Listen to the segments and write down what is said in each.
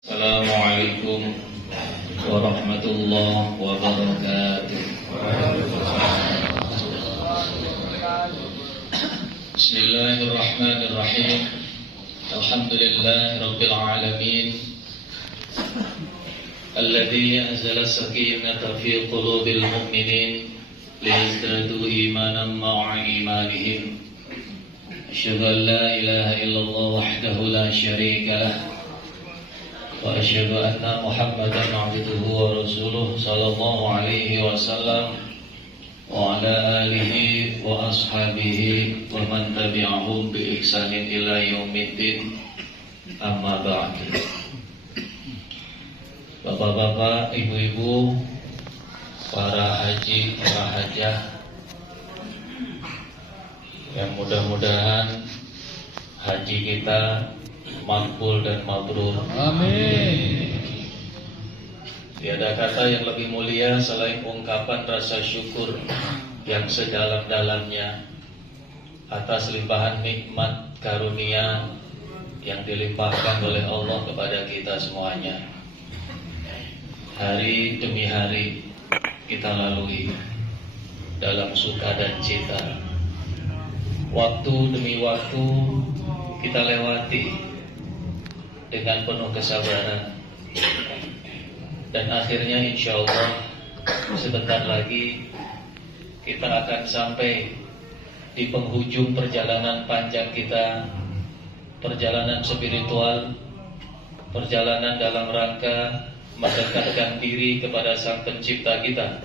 Assalamualaikum warahmatullahi wabarakatuh. Bismillahirrahmanirrahim. Alhamdulillahirabbil alamin. Alladzi anzala as-sakinata fi qulubil mu'minin liyazdadu imanan ma'a imanihim. Asyhadu an la ilaha illallah wahdahu la syarika lah. Wa asyhadu anna Muhammadan abduhu wa rasuluh sallallahu alaihi wasallam wa ala alihi wa ashabihi wa man tabi'ahum bi ihsanin ila yaumiddin. Amma ba'd. Bapak-bapak, ibu-ibu, para haji, para hajah, yang mudah-mudahan haji kita makbul dan mabrur. Amin. Tiada kata yang lebih mulia selain ungkapan rasa syukur yang sedalam-dalamnya atas limpahan nikmat karunia yang dilimpahkan oleh Allah kepada kita semuanya. Hari demi hari kita lalui dalam suka dan cita. Waktu demi waktu kita lewati dengan penuh kesabaran. Dan akhirnya insya Allah sebentar lagi kita akan sampai di penghujung perjalanan panjang kita, perjalanan spiritual, perjalanan dalam rangka mendekatkan diri kepada Sang Pencipta kita,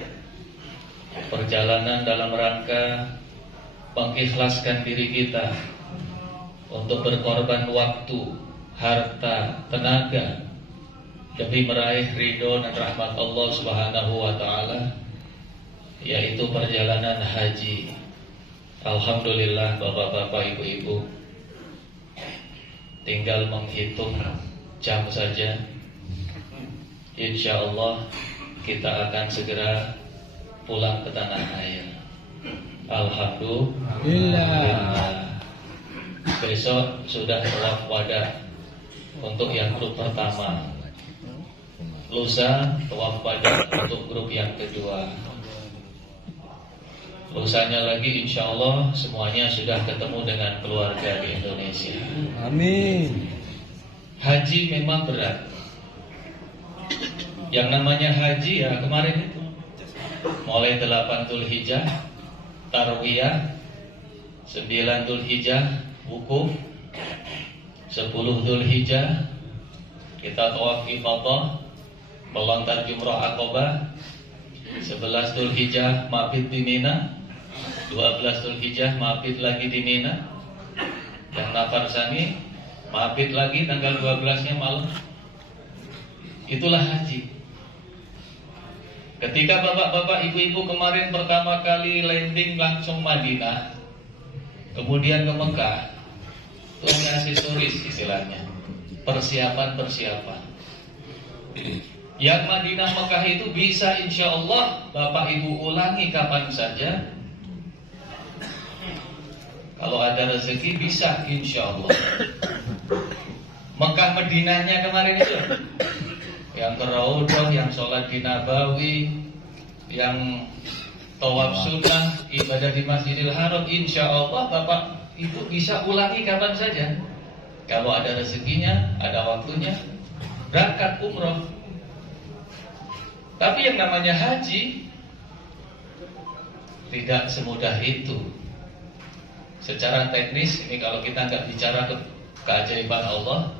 perjalanan dalam rangka mengikhlaskan diri kita untuk berkorban waktu, harta, tenaga demi meraih ridho dan rahmat Allah Subhanahu wa taala, yaitu perjalanan haji. Alhamdulillah bapak-bapak, ibu-ibu, tinggal menghitung jam saja. Insya Allah kita akan segera pulang ke tanah air. Alhamdulillah. Besok sudah tawaf wada untuk yang grup pertama. Lusa tawaf wada untuk grup yang kedua. Lusanya lagi insya Allah semuanya sudah ketemu dengan keluarga di Indonesia. Amin. Haji memang berat. Yang namanya haji ya kemarin itu mulai 8 Dzulhijjah tarwiyah, 9 Dzulhijjah wukuf, 10 Dzulhijjah kita tawaf ifadah, melontar jumrah Aqabah, 11 Dzulhijjah mabit di Mina, 12 Dzulhijjah mabit lagi di Mina, yang nafar sani mabit lagi tanggal 12-nya malam. Itulah haji. Ketika bapak-bapak, ibu-ibu kemarin pertama kali landing langsung Madinah, kemudian ke Mekah, itu hanya aksesoris istilahnya, persiapan. Yang Madinah Mekah itu bisa insya Allah bapak ibu ulangi kapan saja. Kalau ada rezeki bisa insya Allah. Mekah Madinahnya kemarin itu, yang ke Raudhah, yang sholat di Nabawi, yang tawaf sunnah, ibadah di Masjidil Haram, insya Allah bapak ibu bisa ulangi kapan saja. Kalau ada rezekinya, ada waktunya, berangkat umroh. Tapi yang namanya haji tidak semudah itu. Secara teknis, ini kalau kita nggak bicara keajaiban Allah,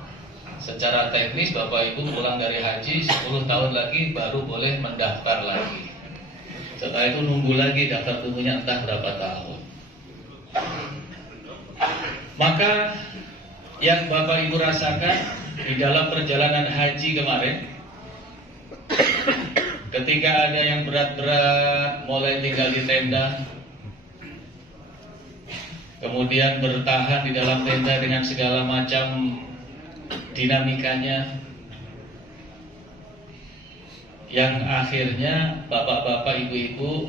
secara teknis bapak ibu pulang dari haji 10 tahun lagi baru boleh mendaftar lagi. Setelah itu nunggu lagi daftar tunggunya entah berapa tahun. Maka yang bapak ibu rasakan di dalam perjalanan haji kemarin, ketika ada yang berat-berat mulai tinggal di tenda, kemudian bertahan di dalam tenda dengan segala macam dinamikanya, yang akhirnya bapak-bapak, ibu-ibu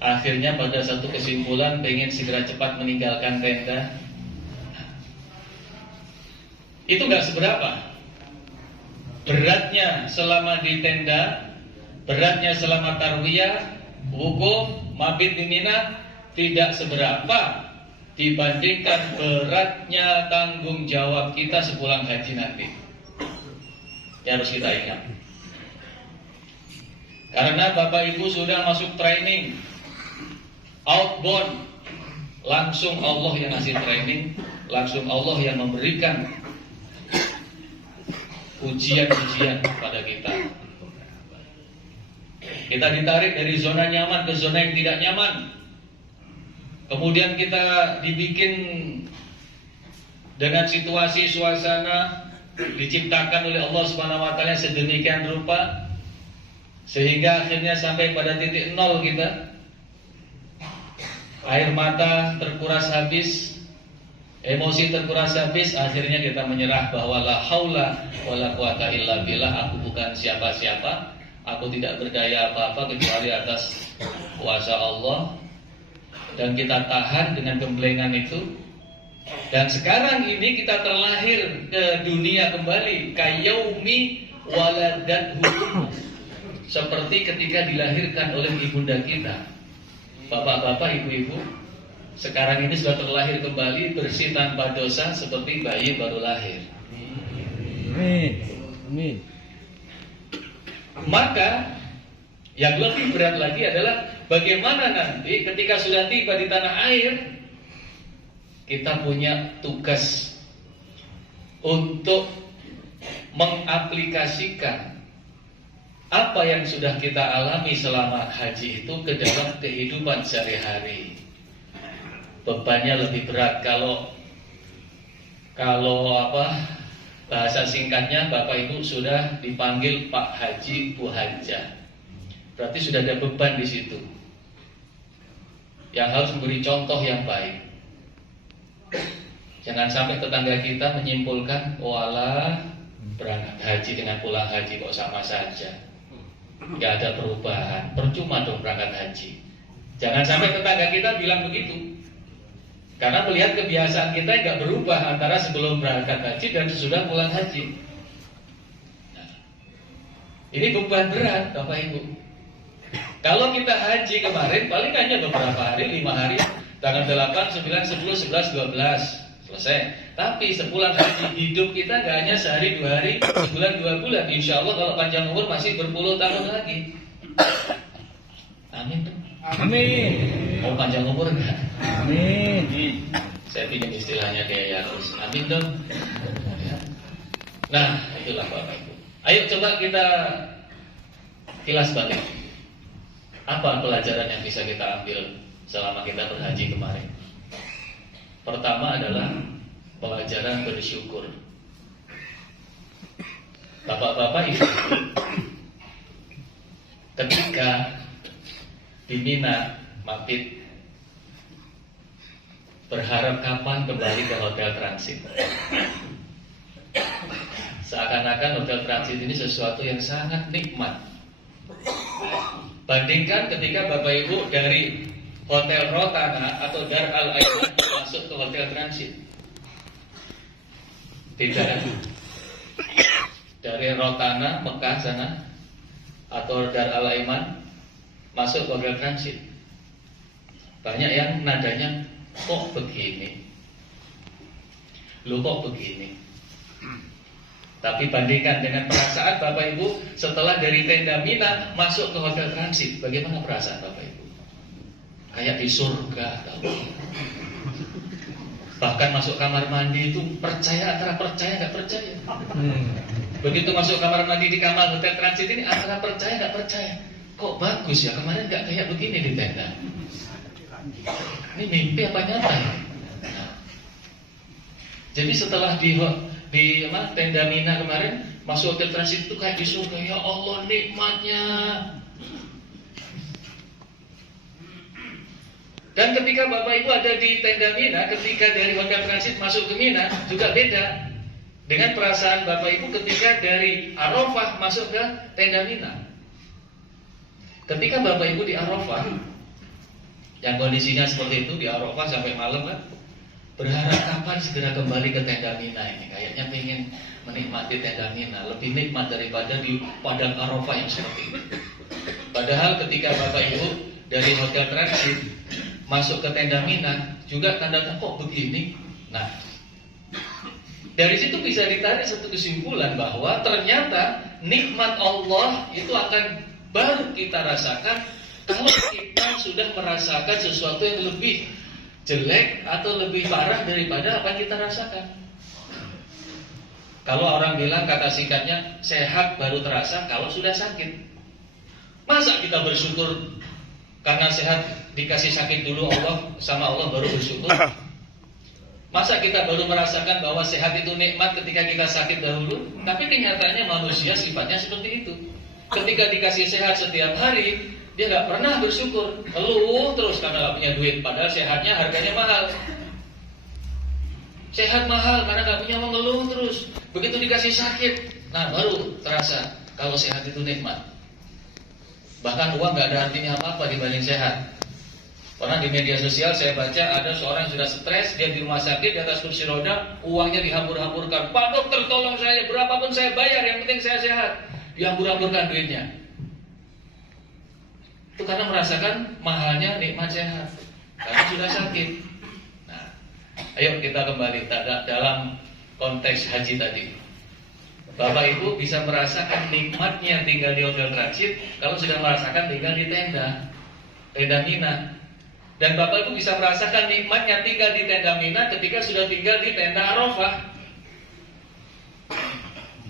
akhirnya pada satu kesimpulan pengen segera cepat meninggalkan tenda. itu nggak seberapa. Beratnya selama di tenda, beratnya selama tarwiyah, wukuf, mabit di Mina tidak seberapa dibandingkan beratnya tanggung jawab kita sepulang haji nanti. Yang harus kita ingat. Karena Bapak Ibu sudah masuk training outbound, langsung Allah yang ngasih training, langsung Allah yang memberikan ujian-ujian kepada kita. Kita ditarik dari zona nyaman ke zona yang tidak nyaman. Kemudian kita dibikin dengan situasi suasana diciptakan oleh Allah Subhanahu wa taala sedemikian rupa sehingga akhirnya sampai pada titik nol kita. Air mata terkuras habis, emosi terkuras habis, akhirnya kita menyerah bahwa la haula wala quwata illa billah, aku bukan siapa-siapa, aku tidak berdaya apa-apa kecuali atas kuasa Allah. Dan kita tahan dengan gemblengan itu. Dan sekarang ini kita terlahir ke dunia kembali kayaumi waladathu, seperti ketika dilahirkan oleh ibunda kita. Bapak-bapak, ibu-ibu, sekarang ini sudah terlahir kembali bersih tanpa dosa seperti bayi baru lahir. Amin. Maka yang lebih berat lagi adalah bagaimana nanti ketika sudah tiba di tanah air, kita punya tugas untuk mengaplikasikan apa yang sudah kita alami selama haji itu ke dalam kehidupan sehari-hari. Bebannya lebih berat kalau bahasa singkatnya Bapak Ibu sudah dipanggil Pak Haji Bu Haja. Berarti sudah ada beban di situ. Yang harus memberi contoh yang baik. Jangan sampai tetangga kita menyimpulkan, walah berangkat haji dengan pulang haji kok sama saja, gak ada perubahan, percuma dong berangkat haji. Jangan sampai tetangga kita bilang begitu. Karena melihat kebiasaan kita gak berubah antara sebelum berangkat haji dan sesudah pulang haji. Nah, ini beban berat Bapak Ibu. Kalau kita haji kemarin paling hanya beberapa hari, 5 hari, tanggal 8, 9, 10, 11, 12 selesai. Tapi sepulang haji hidup kita gak hanya sehari, 2 hari, sebulan, 2 bulan. Insya Allah kalau panjang umur masih berpuluh tahun lagi. Amin. Amin. Mau panjang umur enggak? Amin. Saya pinjam istilahnya kayak Yarus. Amin dong. Nah, itulah Bapak Ibu. Ayo coba kita kilas balik. Apa pelajaran yang bisa kita ambil selama kita berhaji kemarin? Pertama adalah pelajaran bersyukur. Bapak-bapak Ibu, ketika di Mina, mabit, berharap kapan kembali ke hotel transit. Seakan-akan hotel transit ini sesuatu yang sangat nikmat. Bandingkan ketika Bapak Ibu dari Hotel Rotana atau Dar Al-Aiman masuk ke hotel transit. Tidak. Dari Rotana, Mekah sana, atau Dar Al-Aiman masuk ke hotel transit. Banyak yang nadanya, kok begini? Lu kok begini? Tapi bandingkan dengan perasaan Bapak Ibu setelah dari tenda Mina masuk ke hotel transit, bagaimana perasaan Bapak Ibu? Kayak di surga, tahu? Bahkan masuk kamar mandi itu percaya antara percaya nggak percaya. Begitu masuk kamar mandi di kamar hotel transit ini antara percaya nggak percaya. Kok bagus ya, kemarin nggak kayak begini di tenda. Ini mimpi apa nyata ya? Nah, jadi setelah di tenda Mina kemarin masuk hotel transit itu kayak di surga. Ya Allah, nikmatnya. Dan ketika Bapak Ibu ada di tenda Mina, ketika dari hotel transit masuk ke Mina juga beda dengan perasaan Bapak Ibu ketika dari Arafah masuk ke tenda Mina. Ketika Bapak Ibu di Arafah, yang kondisinya seperti itu di Arafah sampai malam kan, berharap kapan segera kembali ke tenda Mina ini. Kayaknya pengen menikmati tenda Mina, lebih nikmat daripada di padang Arafah yang seperti itu. Padahal ketika Bapak Ibu dari hotel transit masuk ke tenda Mina juga tanda kok begini. Nah, dari situ bisa ditarik satu kesimpulan bahwa ternyata nikmat Allah itu akan baru kita rasakan kalau kita sudah merasakan sesuatu yang lebih jelek atau lebih parah daripada apa yang kita rasakan. Kalau orang bilang kata singkatnya sehat baru terasa kalau sudah sakit. Masa kita bersyukur karena sehat dikasih sakit dulu sama Allah baru bersyukur? Masa kita baru merasakan bahwa sehat itu nikmat ketika kita sakit dahulu? Tapi kenyataannya manusia sifatnya seperti itu. Ketika dikasih sehat setiap hari, dia nggak pernah bersyukur, ngeluh terus karena nggak punya duit. Padahal sehatnya harganya mahal. Sehat mahal karena nggak punya, mengeluh terus. Begitu dikasih sakit, nah baru terasa kalau sehat itu nikmat. Bahkan uang nggak ada artinya apa-apa dibanding sehat. Karena di media sosial saya baca ada seorang yang sudah stres, dia di rumah sakit di atas kursi roda, uangnya dihambur-hamburkan. Pak dokter tolong saya, berapapun saya bayar, yang penting saya sehat. Dihambur-hamburkan duitnya. Itu karena merasakan mahalnya nikmat sehat, karena sudah sakit. Nah, ayo kita kembali dalam konteks haji tadi. Bapak Ibu bisa merasakan nikmatnya tinggal di hotel transit kalau sudah merasakan tinggal di tenda Mina. Dan Bapak Ibu bisa merasakan nikmatnya tinggal di tenda Mina ketika sudah tinggal di tenda Arafah.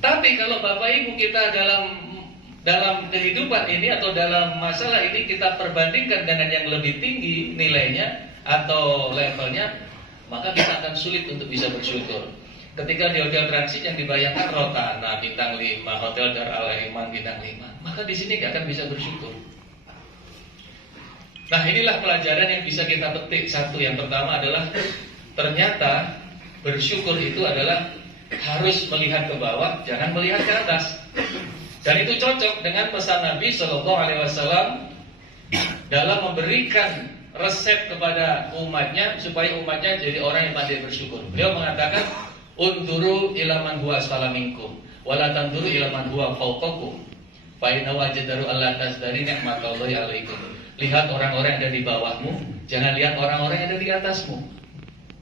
Tapi kalau Bapak Ibu kita dalam kehidupan ini atau dalam masalah ini kita perbandingkan dengan yang lebih tinggi nilainya atau levelnya, maka kita akan sulit untuk bisa bersyukur. Ketika di hotel transit yang dibayangkan Rotana bintang 5, Hotel Dar Al-Iman bintang 5, maka di sini gak akan bisa bersyukur. Nah, inilah pelajaran yang bisa kita petik. Satu, yang pertama adalah ternyata bersyukur itu adalah harus melihat ke bawah, jangan melihat ke atas. Dan itu cocok dengan pesan Nabi SAW dalam memberikan resep kepada umatnya supaya umatnya jadi orang yang pandai bersyukur. Beliau mengatakan, "Unduru ila man huwa asfala minkum, wa la tanduru ila man huwa fawqakum. Fa inna wajdaru alla tasdari ni'matallahi 'alaikum." Lihat orang-orang yang ada di bawahmu, jangan lihat orang-orang yang ada di atasmu.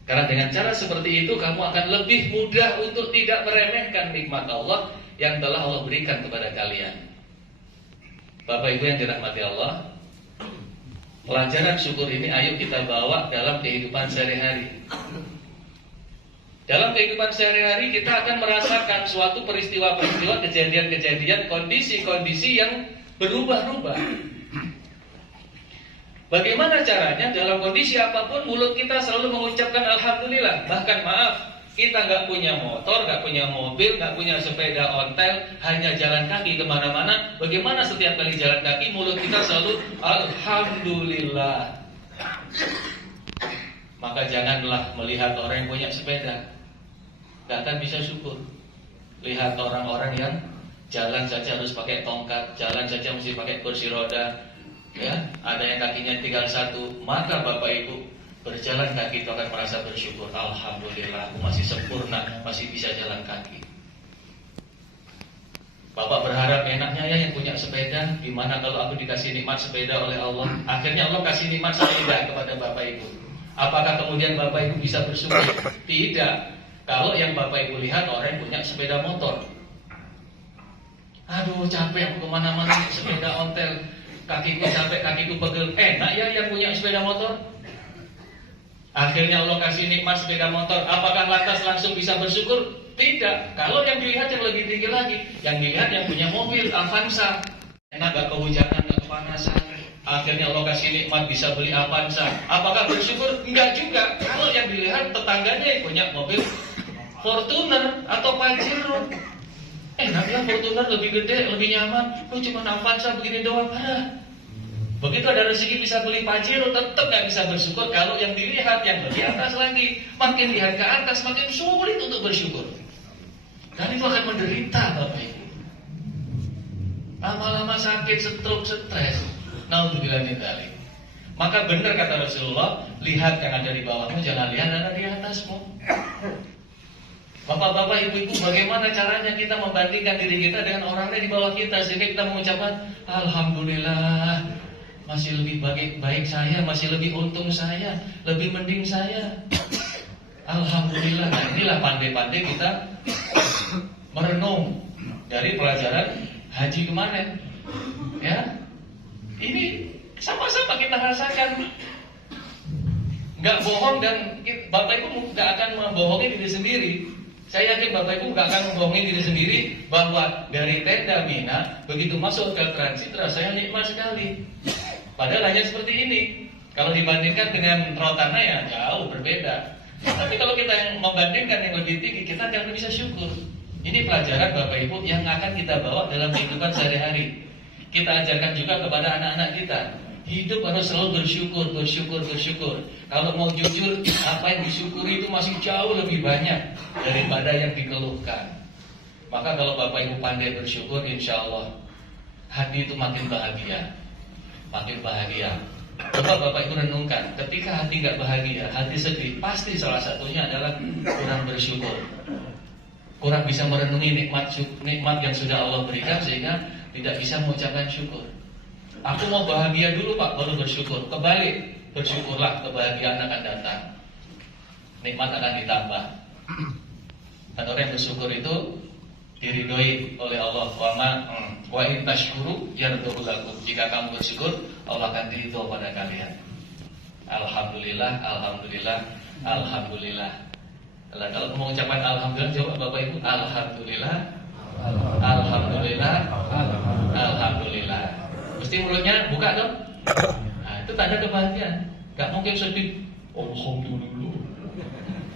Karena dengan cara seperti itu kamu akan lebih mudah untuk tidak meremehkan nikmat Allah yang telah Allah berikan kepada kalian. Bapak Ibu yang dirahmati Allah, pelajaran syukur ini ayo kita bawa dalam kehidupan sehari-hari. Dalam kehidupan sehari-hari kita akan merasakan suatu peristiwa-peristiwa, kejadian-kejadian, kondisi-kondisi yang berubah-ubah. Bagaimana caranya? Dalam kondisi apapun mulut kita selalu mengucapkan Alhamdulillah. Bahkan maaf, kita nggak punya motor, nggak punya mobil, nggak punya sepeda ontel, hanya jalan kaki kemana-mana. Bagaimana setiap kali jalan kaki mulut kita selalu Alhamdulillah. Maka janganlah melihat orang yang punya sepeda, nggak akan bisa syukur. Lihat orang-orang yang jalan saja harus pakai tongkat, jalan saja mesti pakai kursi roda. Ya, ada yang kakinya tinggal satu, maka Bapak Ibu berjalan kaki itu akan merasa bersyukur. Alhamdulillah, aku masih sempurna, masih bisa jalan kaki. Bapak berharap enaknya ya yang punya sepeda. Gimana kalau aku dikasih nikmat sepeda oleh Allah? Akhirnya Allah kasih nikmat sepeda kepada Bapak Ibu. Apakah kemudian Bapak Ibu bisa bersyukur? Tidak. Kalau yang Bapak Ibu lihat orang yang punya sepeda motor, aduh capek aku kemana-mana sepeda ontel, kakiku capek, kakiku pegel. Enak ya yang punya sepeda motor. Akhirnya Allah kasih nikmat sepeda motor. Apakah lantas langsung bisa bersyukur? Tidak. Kalau yang dilihat yang lebih tinggi lagi, yang dilihat yang punya mobil Avanza. Enak gak kehujanan, gak kepanasan. Akhirnya Allah kasih nikmat bisa beli Avanza. Apakah bersyukur? Enggak juga. Kalau yang dilihat tetangganya yang punya mobil Fortuner atau Pajero. Enak ya Fortuner lebih gede, lebih nyaman. Lu cuma Avanza begini doang. Begitu ada rezeki bisa beli Pajero, tetap gak bisa bersyukur. Kalau yang dilihat yang lebih atas lagi, makin lihat ke atas makin sulit untuk bersyukur. Dan itu akan menderita Bapak Ibu. Lama-lama sakit, stroke, stres. Naudzubillah min dzalik. Maka benar kata Rasulullah, lihat yang ada di bawahmu, jangan lihat yang ada di atasmu. Bapak-bapak, ibu-ibu, bagaimana caranya kita membandingkan diri kita dengan orang lain di bawah kita sehingga kita mengucapkan alhamdulillah, masih lebih baik saya, masih lebih untung saya, lebih mending saya. Alhamdulillah. Nah, inilah pandai-pandai kita merenung dari pelajaran haji kemarin. Ya, ini sama-sama kita rasakan. Nggak bohong, dan Bapak Ibu nggak akan membohongi diri sendiri. Saya yakin Bapak Ibu nggak akan membohongi diri sendiri bahwa dari tenda Mina begitu masuk ke transit rasanya nikmat sekali. Padahal hanya seperti ini. Kalau dibandingkan dengan Rotana ya jauh berbeda. Tapi kalau kita yang membandingkan yang lebih tinggi, kita akan bisa syukur. Ini pelajaran Bapak Ibu yang akan kita bawa dalam kehidupan sehari-hari. Kita ajarkan juga kepada anak-anak kita. Hidup harus selalu bersyukur. Kalau mau jujur, apa yang disyukuri itu masih jauh lebih banyak daripada yang dikeluhkan. Maka kalau Bapak Ibu pandai bersyukur, insya Allah hati itu makin bahagia. Makin bahagia. Coba Bapak Ibu renungkan, ketika hati nggak bahagia, hati sedih, pasti salah satunya adalah kurang bersyukur. Kurang bisa merenungi nikmat yang sudah Allah berikan sehingga tidak bisa mengucapkan syukur. Aku mau bahagia dulu Pak, baru bersyukur. Kebalik, bersyukurlah, kebahagiaan akan datang. Nikmat akan ditambah. Dan orang yang bersyukur itu diridhoi oleh Allah. Wa in tashkuru yardahu lakum. Jika kamu bersyukur, Allah akan ridho pada kalian. Alhamdulillah, alhamdulillah, alhamdulillah. Kalau mengucapkan alhamdulillah, coba Bapak Ibu, alhamdulillah, alhamdulillah, alhamdulillah. Mesti mulutnya buka dong. Nah, itu tanda kebahagiaan. Gak mungkin sedih. Alhamdulillah.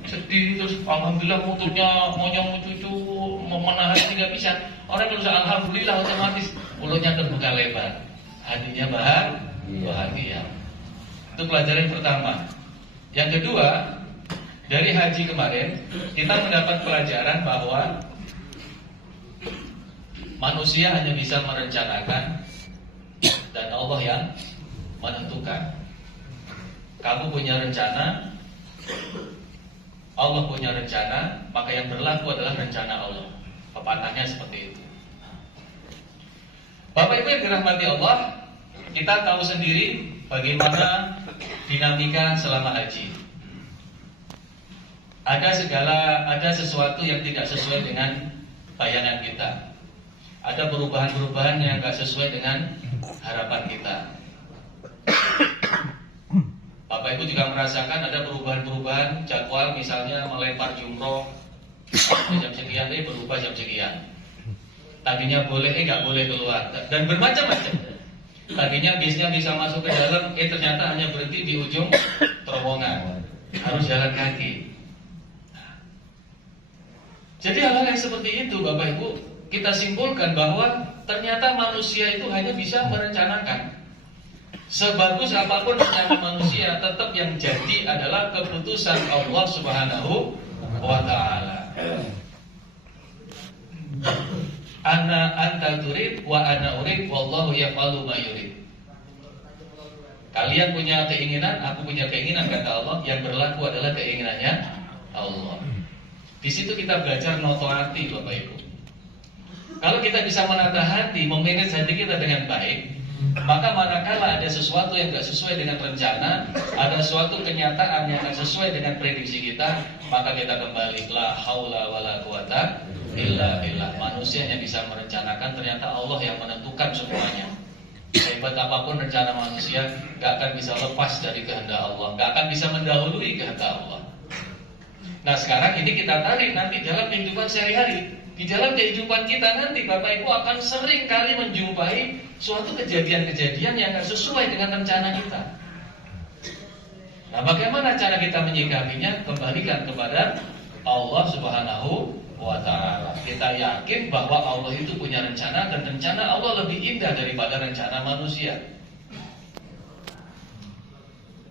Sedih terus alhamdulillah mulutnya monyong cucu menahan tidak bisa. Orang kalau alhamdulillah otomatis mulutnya terbuka lebar. Hatinya bahagia. Itu pelajaran pertama. Yang kedua, dari haji kemarin kita mendapat pelajaran bahwa manusia hanya bisa merencanakan dan Allah yang menentukan. Kamu punya rencana, Allah punya rencana, maka yang berlaku adalah rencana Allah. Pepatahnya seperti itu. Bapak Ibu yang dirahmati Allah, kita tahu sendiri bagaimana dinamika selama haji. Ada sesuatu yang tidak sesuai dengan bayangan kita. Ada perubahan-perubahan yang tidak sesuai dengan harapan kita. Bapak Ibu juga merasakan ada perubahan-perubahan jadwal, misalnya melempar jumroh jam sekian, berubah jam sekian. Tadinya boleh, nggak boleh keluar, dan bermacam-macam. Tadinya bisnya bisa masuk ke dalam, ternyata hanya berhenti di ujung terowongan, harus jalan kaki. Jadi hal-hal yang seperti itu Bapak Ibu, kita simpulkan bahwa ternyata manusia itu hanya bisa merencanakan. Sebagus apapun rencana manusia, tetap yang jadi adalah keputusan Allah Subhanahu wa Ta'ala. Ana anta turid wa ana urid wallahu yaf'alu ma yurid. Kalian punya keinginan, aku punya keinginan, kata Allah. Yang berlaku adalah keinginannya Allah. Di situ kita belajar noto hati Bapak Ibu. Kalau kita bisa menata hati, memanage hati kita dengan baik, maka manakala ada sesuatu yang tidak sesuai dengan rencana, ada suatu kenyataan yang tidak sesuai dengan prediksi kita, maka kita kembali la haula wala quwata illa billah. Manusia yang bisa merencanakan, ternyata Allah yang menentukan semuanya. Hebat apapun rencana manusia, gak akan bisa lepas dari kehendak Allah, gak akan bisa mendahului kehendak Allah. Nah sekarang ini kita tarik nanti dalam kehidupan sehari-hari. Di dalam kehidupan kita nanti Bapak Ibu akan sering kali menjumpai suatu kejadian-kejadian yang tidak sesuai dengan rencana kita. Nah bagaimana cara kita menyikapinya? Kembalikan kepada Allah Subhanahu wa Ta'ala. Kita yakin bahwa Allah itu punya rencana, dan rencana Allah lebih indah daripada rencana manusia.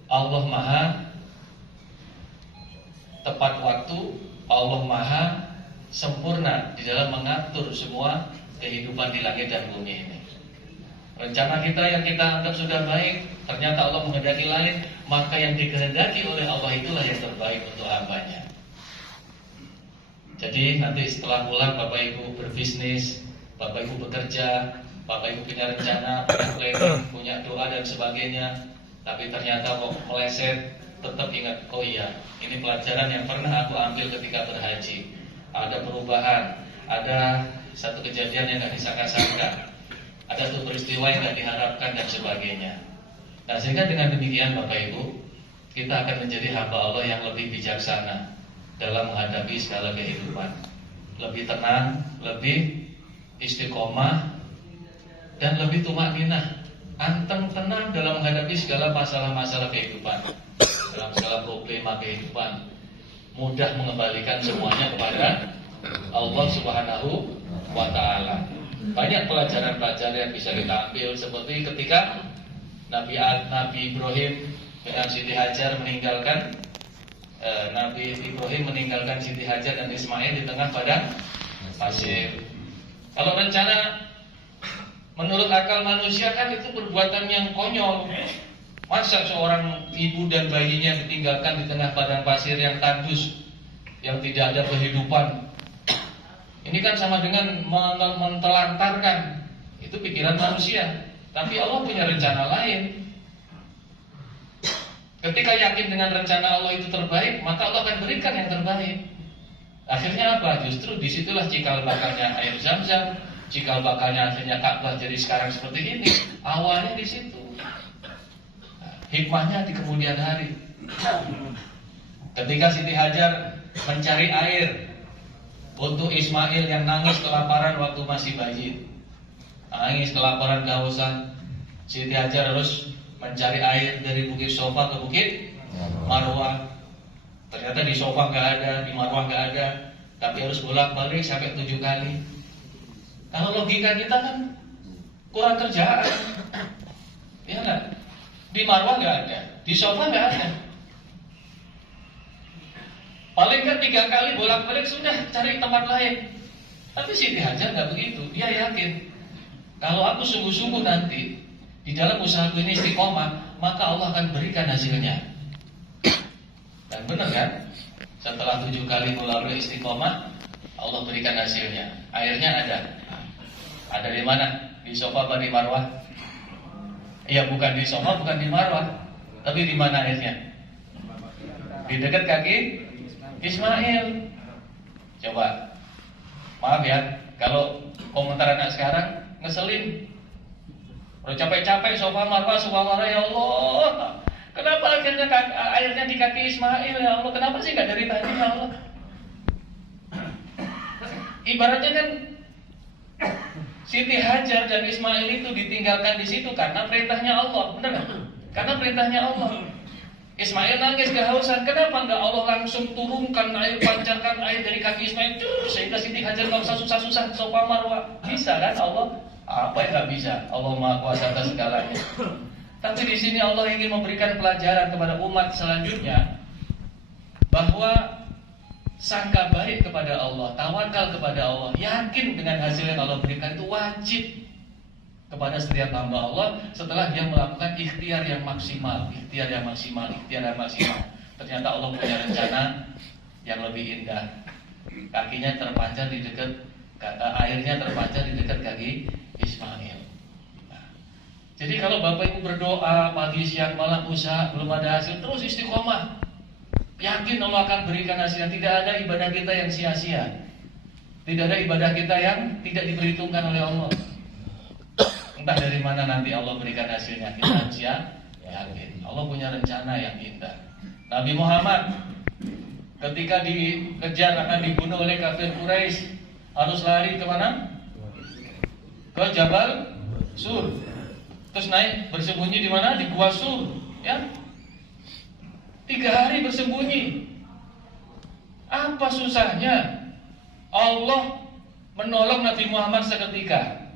Allah Maha tepat waktu, Allah Maha sempurna di dalam mengatur semua kehidupan di langit dan bumi ini. Rencana kita yang kita anggap sudah baik, ternyata Allah menghendaki lain, maka yang dikehendaki oleh Allah itulah yang terbaik untuk hambanya. Jadi nanti setelah pulang Bapak Ibu berbisnis, Bapak Ibu bekerja, Bapak Ibu punya rencana, punya planning, punya doa dan sebagainya, tapi ternyata kok meleset, tetap ingat, oh iya, ini pelajaran yang pernah aku ambil ketika berhaji. Ada perubahan, ada satu kejadian yang gak disangka-sangka, ada satu peristiwa yang gak diharapkan dan sebagainya. Nah, sehingga dengan demikian Bapak Ibu, kita akan menjadi hamba Allah yang lebih bijaksana dalam menghadapi segala kehidupan, lebih tenang, lebih istiqomah, dan lebih tumakninah, anteng tenang dalam menghadapi segala masalah-masalah kehidupan, dalam segala problema kehidupan, mudah mengembalikan semuanya kepada Allah Subhanahu wa Ta'ala. Banyak pelajaran-pelajaran yang bisa kita ambil, seperti ketika Nabi Ibrahim dengan Siti Hajar meninggalkan Siti Hajar dan Ismail di tengah padang pasir. Kalau rencana menurut akal manusia kan itu perbuatan yang konyol. Masa seorang ibu dan bayinya ditinggalkan di tengah padang pasir yang tandus, yang tidak ada kehidupan. Ini kan sama dengan mentelantarkan. Itu pikiran manusia. Tapi Allah punya rencana lain. Ketika yakin dengan rencana Allah itu terbaik, maka Allah akan berikan yang terbaik. Akhirnya apa? Justru disitulah cikal bakalnya air Zam-Zam, cikal bakalnya akhirnya Ka'bah jadi sekarang seperti ini. Awalnya di situ. Hikmahnya di kemudian hari. Ketika Siti Hajar mencari air untuk Ismail yang nangis kelaparan waktu masih bayi, nangis kelaparan kehausan, Siti Hajar harus mencari air dari Bukit Sofa ke Bukit Marwah. Ternyata di Sofa nggak ada, di Marwah nggak ada, tapi harus bolak-balik sampai 7 kali. Kalau logika kita kan kurang kerjaan, ya nggak? Di Marwah nggak ada, di Sofa nggak ada. Paling kan 3 kali bolak-balik sudah cari tempat lain. Tapi Siti Hajar nggak begitu, dia yakin kalau aku sungguh-sungguh nanti di dalam usahaku ini istiqomah, maka Allah akan berikan hasilnya. Dan benar kan? Setelah 7 kali melalui istiqomah, Allah berikan hasilnya. Airnya ada. Ada di mana? Di Sofa apa di Marwah? Ya bukan di Sofa, bukan di Marwah. Tapi di mana airnya? Di dekat kaki Ismail. Coba. Maaf ya, kalau komentar anak sekarang ngeselin. Udah capek-capek Sofa Marwah, ya Allah. Kenapa akhirnya airnya di kaki Ismail ya Allah? Kenapa sih gak dari tadi ya Allah? Ibaratnya kan Siti Hajar dan Ismail itu ditinggalkan di situ karena perintahnya Allah, benar nggak? Karena perintahnya Allah. Ismail nangis kehausan, kenapa nggak Allah langsung turunkan air, pancarkan air dari kaki Ismail, sehingga Siti Hajar nggak usah susah-susah Sofa Marwah? Bisa kan Allah? Apa yang nggak bisa? Allah Maha Kuasa atas segalanya. Tapi di sini Allah ingin memberikan pelajaran kepada umat selanjutnya bahwa sangka baik kepada Allah, tawakal kepada Allah, yakin dengan hasil yang Allah berikan itu wajib kepada setiap hamba Allah setelah dia melakukan ikhtiar yang maksimal. Ternyata Allah punya rencana yang lebih indah. Kakinya terpancar di dekat, airnya terpancar di dekat kaki Ismail. Jadi kalau Bapak Ibu berdoa pagi, siang, malam, usaha belum ada hasil, terus istiqomah, yakin Allah akan berikan hasilnya. Tidak ada ibadah kita yang sia-sia, tidak ada ibadah kita yang tidak diperhitungkan oleh Allah. Entah dari mana nanti Allah berikan hasilnya, kita harus yakin Allah punya rencana yang indah. Nabi Muhammad ketika dikejar akan dibunuh oleh kafir Quraisy, harus lari kemana? Ke Jabal Sur. Terus naik bersembunyi di mana? Di Gua Sur, ya. 3 hari bersembunyi. Apa susahnya? Allah menolong Nabi Muhammad seketika.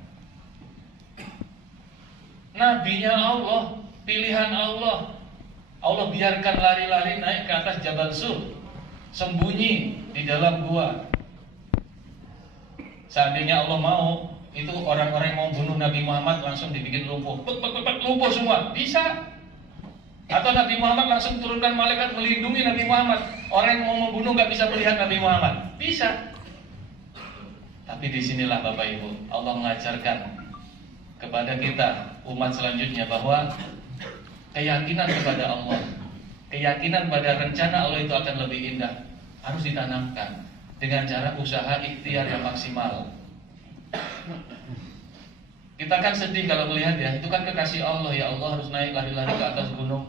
Nabinya Allah, pilihan Allah. Allah biarkan lari-lari naik ke atas Jabal Sur, sembunyi di dalam gua. Seandainya Allah mau, itu orang-orang yang mau bunuh Nabi Muhammad langsung dibikin lumpuh. Lumpuh semua. Bisa? Atau Nabi Muhammad langsung turunkan malaikat melindungi Nabi Muhammad. Orang yang mau membunuh nggak bisa melihat Nabi Muhammad. Bisa. Tapi disinilah Bapak Ibu, Allah mengajarkan kepada kita umat selanjutnya bahwa keyakinan kepada Allah, keyakinan pada rencana Allah itu akan lebih indah, harus ditanamkan dengan cara usaha ikhtiar yang maksimal. Kita kan sedih kalau melihat ya, itu kan kekasih Allah, ya Allah harus naik lari-lari ke atas gunung.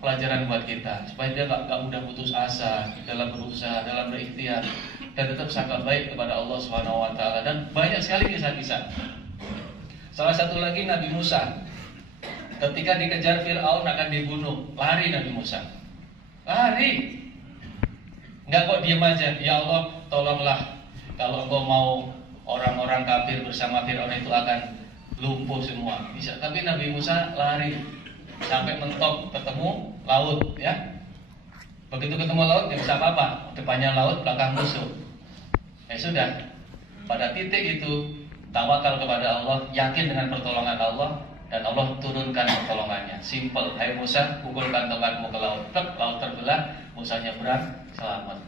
Pelajaran buat kita supaya dia gak mudah putus asa dalam berusaha, dalam berikhtiar, dan tetap sangat baik kepada Allah Subhanahu Wa Taala. Dan banyak sekali kisah-kisah. Salah satu lagi Nabi Musa, ketika dikejar Fir'aun akan dibunuh, lari Nabi Musa, lari, nggak kok diem aja. Ya Allah, tolonglah, kalau Engkau mau orang-orang kafir bersama Fir'aun itu akan lumpuh semua. Bisa. Tapi Nabi Musa lari sampai mentok ketemu laut, ya. Begitu ketemu laut, nggak bisa apa-apa. Depannya laut, belakang musuh. Ya sudah. Pada titik itu tawakal kepada Allah, yakin dengan pertolongan Allah, dan Allah turunkan pertolongannya. Simple. Hai Musa, pukulkan tongkatmu ke laut. Laut terbelah, Musa nyebrang, selamat.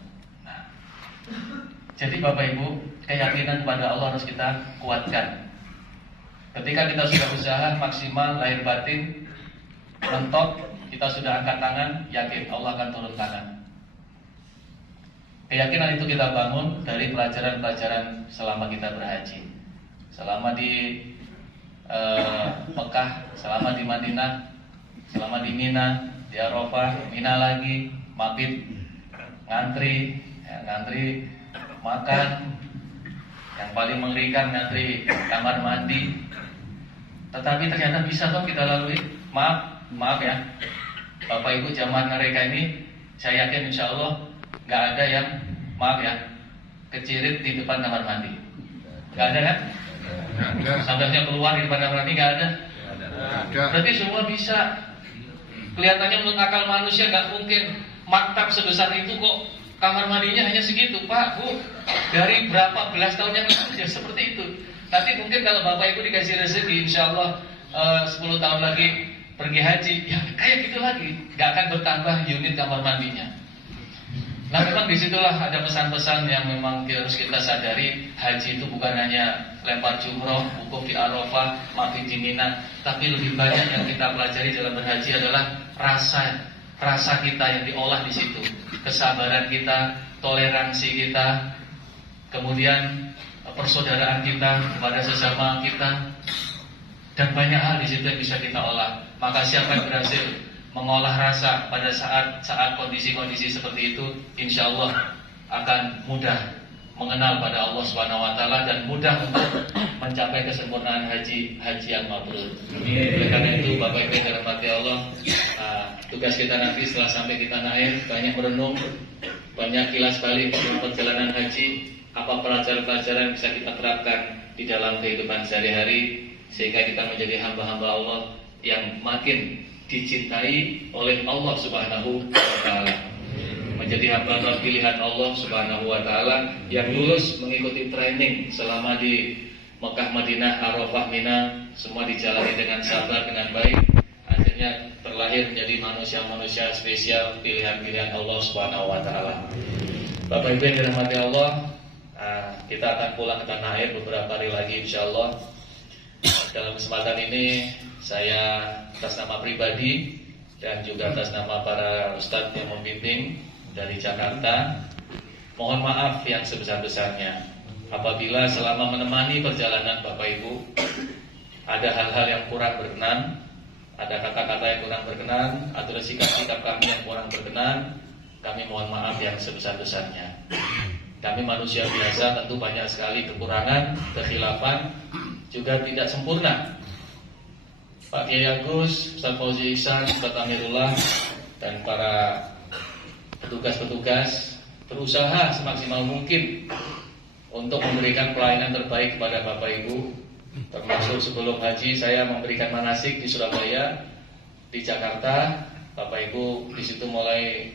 Nah, jadi Bapak Ibu, keyakinan kepada Allah harus kita kuatkan. Ketika kita sudah usaha maksimal lahir batin, mentok, kita sudah angkat tangan, yakin Allah akan turun tangan. Keyakinan itu kita bangun dari pelajaran-pelajaran selama kita berhaji, selama di Mekah, selama di Madinah, selama di Mina, di Arafah, Mina lagi, mabit, ngantri, makan, yang paling mengerikan ngantri kamar mandi. Tetapi ternyata bisa toh kita lalui. Maaf ya, Bapak Ibu jamaah mereka ini, saya yakin insya Allah nggak ada yang kecirit di depan kamar mandi. Nggak ada kan? Sampai keluar di depan kamar mandi nggak ada. Berarti semua bisa. Kelihatannya menurut akal manusia nggak mungkin maktab sebesar itu kok kamar mandinya hanya segitu, Pak, Bu. Dari berapa belas tahun yang lalu ya seperti itu. Nanti mungkin kalau Bapak Ibu dikasih rezeki, insya Allah 10 tahun lagi pergi haji, ya kayak gitu lagi, nggak akan bertambah unit kamar mandinya. Nah, memang disitulah ada pesan-pesan yang memang harus kita sadari. Haji itu bukan hanya lempar jumroh, wukuf di Arafah, mabit di Mina, tapi lebih banyak yang kita pelajari dalam berhaji adalah rasa kita yang diolah di situ, kesabaran kita, toleransi kita, kemudian persaudaraan kita kepada sesama kita, dan banyak hal di situ yang bisa kita olah. Maka siapa yang berhasil mengolah rasa pada saat kondisi-kondisi seperti itu, insya Allah akan mudah mengenal pada Allah Subhanahu Wa Taala dan mudah untuk mencapai kesempurnaan haji yang mabrur. Oleh karena itu, Bapak Ibu yang dirahmati Allah, tugas kita nanti setelah sampai kita naik, banyak merenung, banyak kilas balik dalam perjalanan haji, apa pelajaran-pelajaran yang bisa kita terapkan di dalam kehidupan sehari-hari, sehingga kita menjadi hamba-hamba Allah yang makin dicintai oleh Allah Subhanahu Wa Taala, menjadi hamba pilihan Allah Subhanahu Wa Taala yang lulus mengikuti training selama di Mekah, Madinah, Arafah, Mina, semua dijalani dengan sabar, dengan baik, akhirnya terlahir menjadi manusia-manusia spesial pilihan-pilihan Allah Subhanahu Wa Taala. Bapak Ibu yang dirahmati Allah, kita akan pulang ke tanah air beberapa hari lagi insya Allah. Dalam kesempatan ini saya atas nama pribadi dan juga atas nama para ustadz yang membimbing dari Jakarta, mohon maaf yang sebesar-besarnya apabila selama menemani perjalanan Bapak Ibu ada hal-hal yang kurang berkenan, ada kata-kata yang kurang berkenan, atau sikap-sikap kami yang kurang berkenan. Kami mohon maaf yang sebesar-besarnya. Kami manusia biasa, tentu banyak sekali kekurangan, kekhilafan, juga tidak sempurna. Pak Kiai Agus, Ustaz Fauzi Ihsan, Ustaz Amirullah, dan para petugas-petugas berusaha semaksimal mungkin untuk memberikan pelayanan terbaik kepada Bapak Ibu. Termasuk sebelum haji saya memberikan manasik di Surabaya, di Jakarta. Bapak Ibu di situ mulai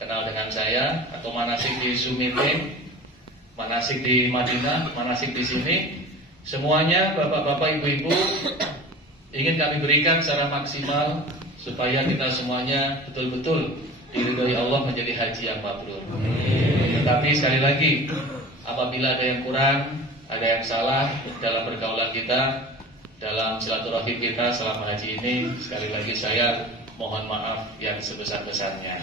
kenal dengan saya, atau manasik di Sumite, manasik di Madinah, manasik di sini. Semuanya Bapak-bapak, Ibu-ibu ingin kami berikan secara maksimal supaya kita semuanya betul-betul diridhoi Allah menjadi haji yang mabrur. Tetapi sekali lagi, apabila ada yang kurang, ada yang salah dalam pergaulan kita, dalam silaturahim kita selama haji ini, sekali lagi saya mohon maaf yang sebesar-besarnya.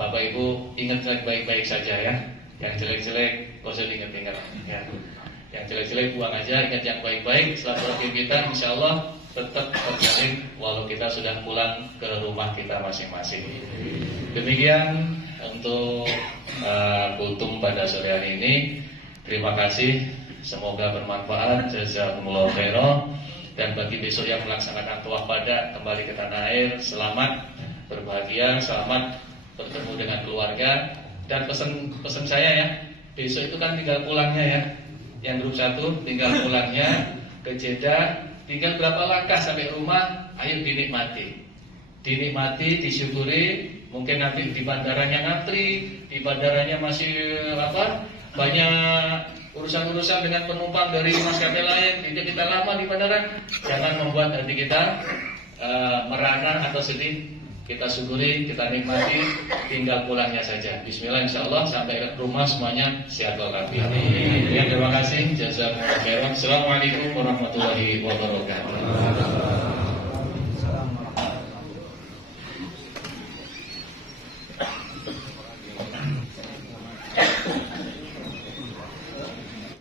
Bapak Ibu ingat baik-baik saja ya. Yang jelek-jelek gak usah diingat-ingat ya. Yang jelek-jelek buang aja, ingat yang baik-baik. Silaturahim kita insya Allah tetap terjalin walau kita sudah pulang ke rumah kita masing-masing. Demikian untuk kultum pada sore hari ini. Terima kasih, semoga bermanfaat. Jazakumullah khairan. Dan bagi besok yang melaksanakan tawaf pada kembali ke tanah air, selamat berbahagia, selamat bertemu dengan keluarga. Dan pesan saya ya, besok itu kan tinggal pulangnya ya. Yang grup 1 tinggal pulangnya ke Jeddah, tinggal berapa langkah sampai rumah, ayo dinikmati. Dinikmati, disyukuri. Mungkin nanti di bandaranya ngantri, di bandaranya masih banyak urusan-urusan dengan penumpang dari maskapai lain. Jadi kita lama di bandara, jangan membuat hati kita merana atau sedih. Kita syukuri, kita nikmati, tinggal pulangnya saja. Bismillah, insyaallah sampai ke rumah semuanya sehat walafiat. Ya, terima kasih. Jazakumullah khairan. Assalamualaikum warahmatullahi wabarakatuh.